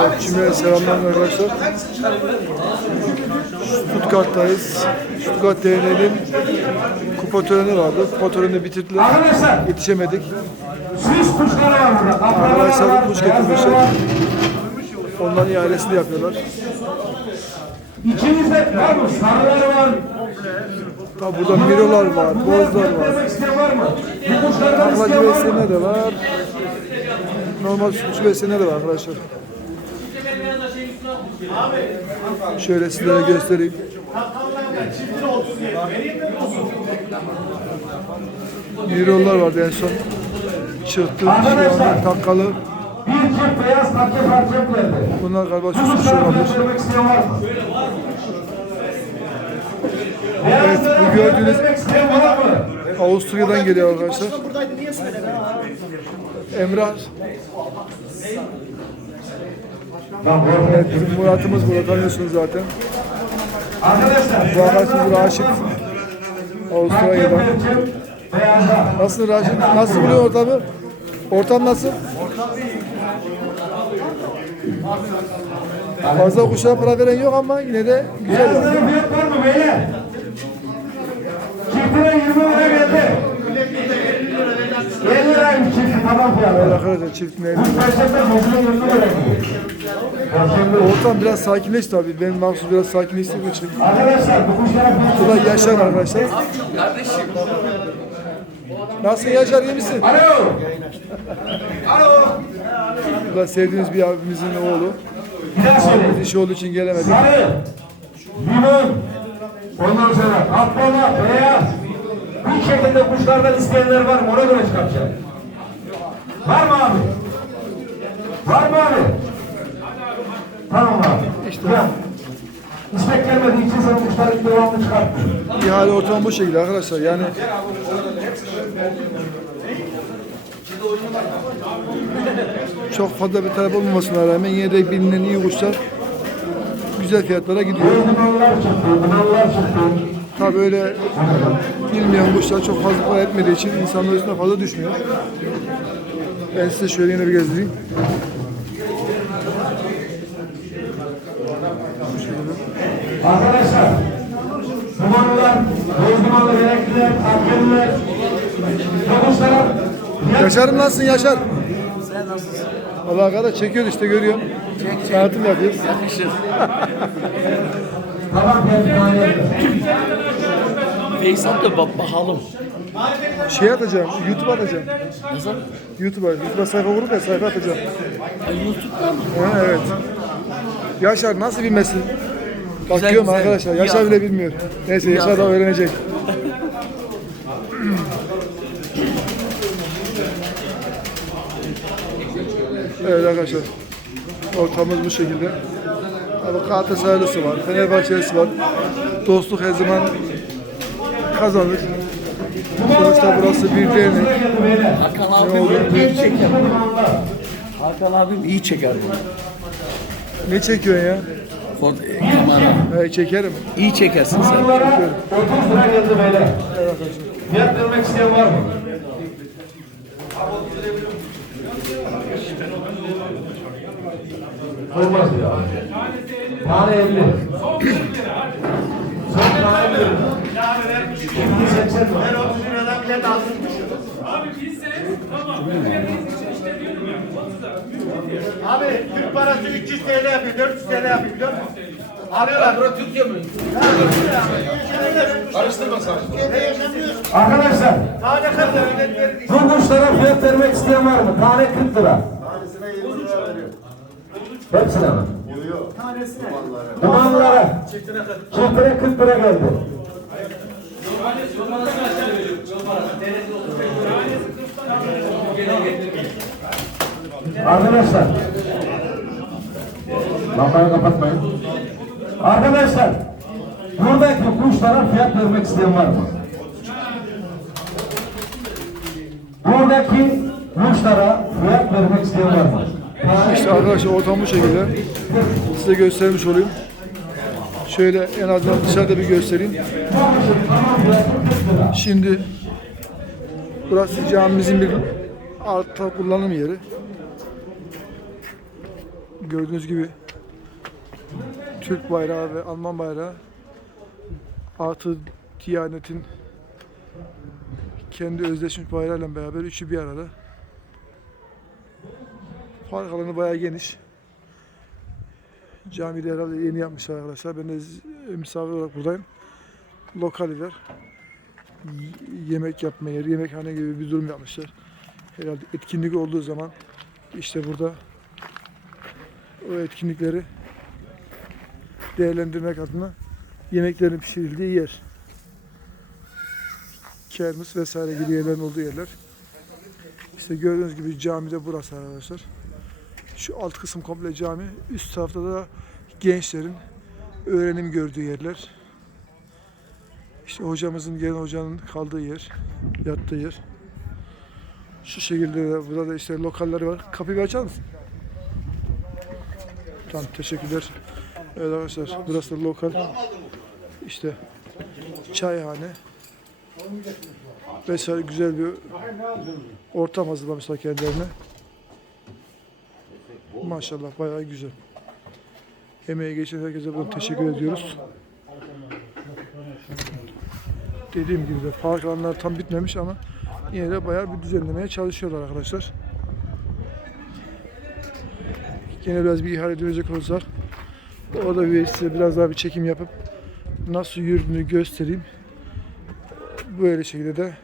Evet, cümleye selamlar arkadaşlar. Stuttgart'tayız. Stuttgart Derneği'nin kupa töreni vardı. Kupa törenini bitirdiler. Yetişemedik. var Arkadaşlar var. kuş getirmişler. var. Onların ihalesini yapıyorlar. İçinizde var mı? Sarıları var. Ha, burada mirolar var, bozlar var. Demek isteyen var mı? Bu kuşlardan Ablacı isteyen var mı? besleyenler de var. Normal sütçü besleyenler de var arkadaşlar. Şöyle sizlere göstereyim. Mirolar vardı en son. Çıktı. Şu anda takkalı. Bir çift beyaz takya parça geldi. Bunlar galiba var mı? Evet bu gördüğünüz? Avusturya'dan geliyor arkadaşlar. Emrah. Evet bizim Murat'ımız burada tanıyorsunuz zaten. Arkadaşlar. Bu arkadaşımız Raşit. Beyazlar. Nasıl Raşit? Nasıl buluyor ortamı? Ortam nasıl? Fazla kuşa para veren yok ama yine de güzel. yani. Beyazların fiyat var mı beyler? Çiftine 20 lira geldi. 50 liraymış çifti tamam Evet fiyatı. arkadaşlar çift meyve. Bu perşembe boşuna 20 lira gidiyor. Perşembe Ortam biraz sakinleşti tabii. Benim mahsus biraz sakinleştiğim için. Arkadaşlar bu kuşlara Bu da Yaşar arkadaşlar. Nasılsın Yaşar iyi misin? Alo. Alo. Bu da sevdiğimiz bir abimizin oğlu. Bir daha söyle. Biz iş olduğu için gelemedik. Sarı. Limon. Ondan sonra akbaba, beyaz. Bir şekilde kuşlardan isteyenler var mı? Ona göre çıkartacağım. Var mı abi? Var mı abi? Tamam abi. İşte. Ya. İstek gelmediği için sen kuşların devamını çıkarttın. İhale ortamı bu şekilde arkadaşlar. Yani çok fazla bir talep olmamasına rağmen yine de bilinen iyi kuşlar güzel fiyatlara gidiyor. Tabi öyle bilmeyen kuşlar çok fazla para etmediği için insanlar üstüne fazla düşmüyor. Ben size şöyle yine bir gezdireyim. Arkadaşlar, dumanlar, göz dumanlı renkliler, takvimler, dokuşlar, Yaşar'ım nasılsın Yaşar? Sen nasılsın? Allah arkadaş çekiyoruz işte görüyorum. Tanıtım yapıyoruz. tamam geldi, geldi. Face da ba- bakalım. Şey atacağım, YouTube atacağım. Nasıl? YouTube'a, YouTube'a sayfa kurup ya sayfa atacağım. Ay YouTube'da mı? Ha, evet. Yaşar nasıl bilmesin? Bakıyorum güzel. arkadaşlar, İyi Yaşar adam. bile bilmiyor. Neyse Yaşar da öğrenecek. evet arkadaşlar, ortamımız bu şekilde. Abi Galatasaraylısı var, Fenerbahçelisi var. Dostluk her zaman kazanır. Sonuçta burası bir dernek. Hakan abim iyi çeker. Hakan abim iyi çeker bunu. Ne çekiyorsun ya? Ford, e, kamera. He, çekerim. İyi çekersin sen. Bunlara 30 lira geldi beyler. Fiyat vermek isteyen var mı? Olmaz ya. Tane 50. Son tane 50. Şimdi 80 lira. Abi Türk parası 300 TL yapıyor, 400 TL yapıyor biliyor musun? Alıyorlar. Burası Türkiye mi? Karıştırma sen. Arkadaşlar Daha ne kadar ödetleri bu kuşlara fiyat vermek isteyen var mı? Tane 40 lira. Tanesine 20 lira veriyor. Hepsine mi? Yok. Tanesine. Dumanlara. Çiftine 40 lira geldi. Arkadaşlar. Lambayı kapatmayın. Arkadaşlar. Buradaki kuşlara fiyat vermek isteyen var mı? Buradaki kuşlara fiyat vermek isteyen var mı? İşte arkadaşlar ortam bu şekilde. Size göstermiş olayım. Şöyle en azından dışarıda bir göstereyim. Şimdi burası camimizin bir altta kullanım yeri. Gördüğünüz gibi Türk bayrağı ve Alman bayrağı artı Diyanet'in kendi özdeşmiş bayrağıyla beraber üçü bir arada. Park alanı bayağı geniş. Camide herhalde yeni yapmışlar arkadaşlar. Ben de misafir olarak buradayım. Lokal var. Y- Yemek yapma yeri, yemekhane gibi bir durum yapmışlar. Herhalde etkinlik olduğu zaman işte burada o etkinlikleri değerlendirmek adına yemeklerin pişirildiği yer. Kermis vesaire gibi yerlerin olduğu yerler. İşte gördüğünüz gibi camide burası arkadaşlar. Şu alt kısım komple cami. Üst tarafta da gençlerin öğrenim gördüğü yerler. İşte hocamızın, gelen hocanın kaldığı yer, yattığı yer. Şu şekilde de burada da işte lokaller var. Kapıyı bir açar mısın? Tamam teşekkürler. Evet arkadaşlar burası da lokal. İşte çayhane. Vesaire güzel bir ortam hazırlamışlar kendilerine. Maşallah bayağı güzel. Emeği geçen herkese buradan teşekkür ediyoruz. Dediğim gibi de park alanları tam bitmemiş ama yine de bayağı bir düzenlemeye çalışıyorlar arkadaşlar. Yine biraz bir ihale edecek olursak orada bir size biraz daha bir çekim yapıp nasıl yürüdüğünü göstereyim. Böyle şekilde de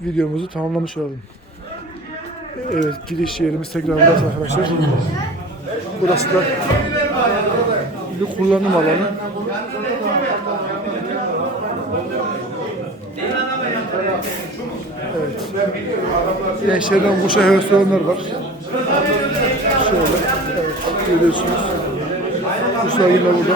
videomuzu tamamlamış olalım. Evet giriş yerimiz tekrar burası arkadaşlar. Burası da bir kullanım alanı. Evet. Gençlerden kuşa hevesli olanlar var. Şöyle. Evet. Görüyorsunuz. Kuşlar yine burada.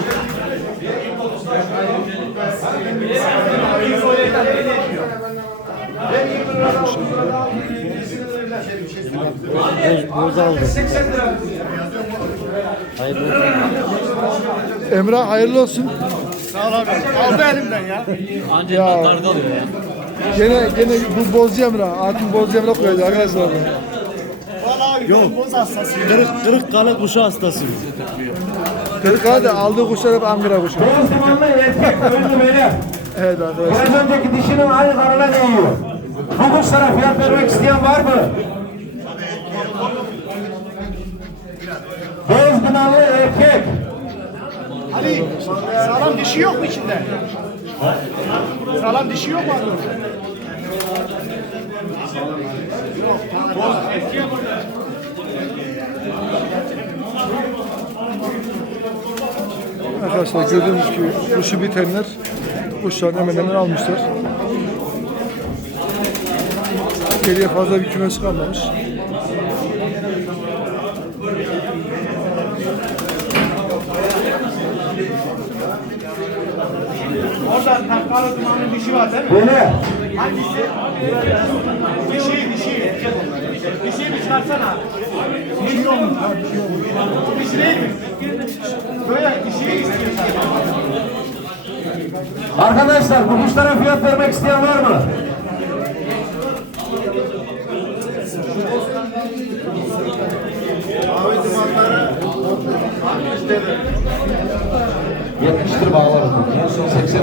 Bu şekilde. Boz aldım. Hayırlı olsun. Emrah hayırlı olsun. Sağ ol abi. Aldı elimden ya. Ancak Ya. karga alıyor ya. Gene gene bu Boz Emrah. Adın Boz Emrah koyacak arkadaşlar. Vallahi Yok. boz hastasıyım. Kırık kırık kale kuşu hastasıyım. Kırıkhan'da da aldığı kuşlar hep Ankara kuşu. Beyaz dumanlı erkek öldü böyle. Evet arkadaşlar. Biraz önceki dişinin aynı karına değiyor. Bu kuşlara fiyat vermek isteyen var mı? Beyaz dumanlı erkek. Ali sağlam dişi yok mu içinde? Sağlam dişi yok mu abi? Arkadaşlar gördüğünüz gibi kuşu bitenler kuşlarını hemen hemen almışlar. Geriye fazla bir kümesi kalmamış. Orada takkalı dumanlı dişi var değil mi? Böyle. Hangisi? Dişi, dişi. Dişiyi bir çıkarsana. Dişi yok mu? Dişi değil mi? Böyle dişiyi istiyorsan. Arkadaşlar bu kuşlara fiyat vermek isteyen var mı? Yetmiştir bağlarım. En son 80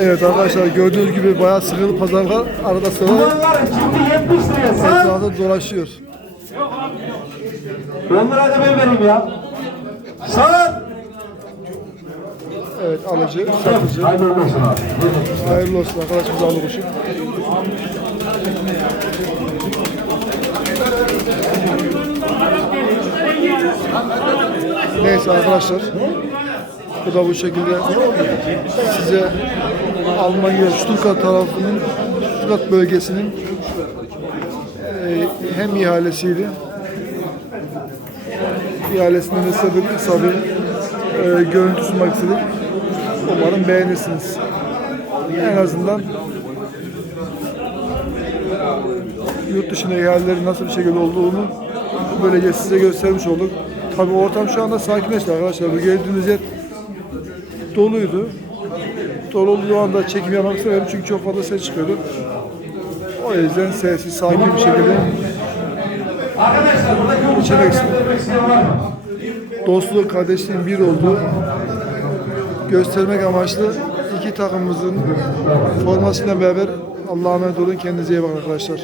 Evet arkadaşlar gördüğünüz gibi bayağı sıkılı pazarlar arada sırada Dumanlar şimdi 70 liraya. Sen etrafta dolaşıyor. 10 lira da ben vereyim ya. Saat. Evet alıcı, satıcı. Hayırlı olsun. Buyurun. Hayırlı olsun arkadaşımız aldı Neyse arkadaşlar. Bu da bu şekilde size Almanya Stuttgart tarafının Stuttgart bölgesinin e, hem ihalesiydi. İhalesinden de bir kısa bir e, görüntü sunmak. Umarım beğenirsiniz. En azından yurt dışında ihalelerin nasıl bir şekilde olduğunu böylece size göstermiş olduk. Tabii ortam şu anda sakinleşti arkadaşlar. Bu geldiğiniz yer doluydu. Dolu olduğu anda çekim yapmak istemedim çünkü çok fazla ses çıkıyordu. O yüzden sessiz, sakin bir şekilde var mı? dostluk, kardeşliğin bir olduğu göstermek amaçlı iki takımımızın formasıyla beraber Allah'a emanet olun. Kendinize iyi bakın arkadaşlar.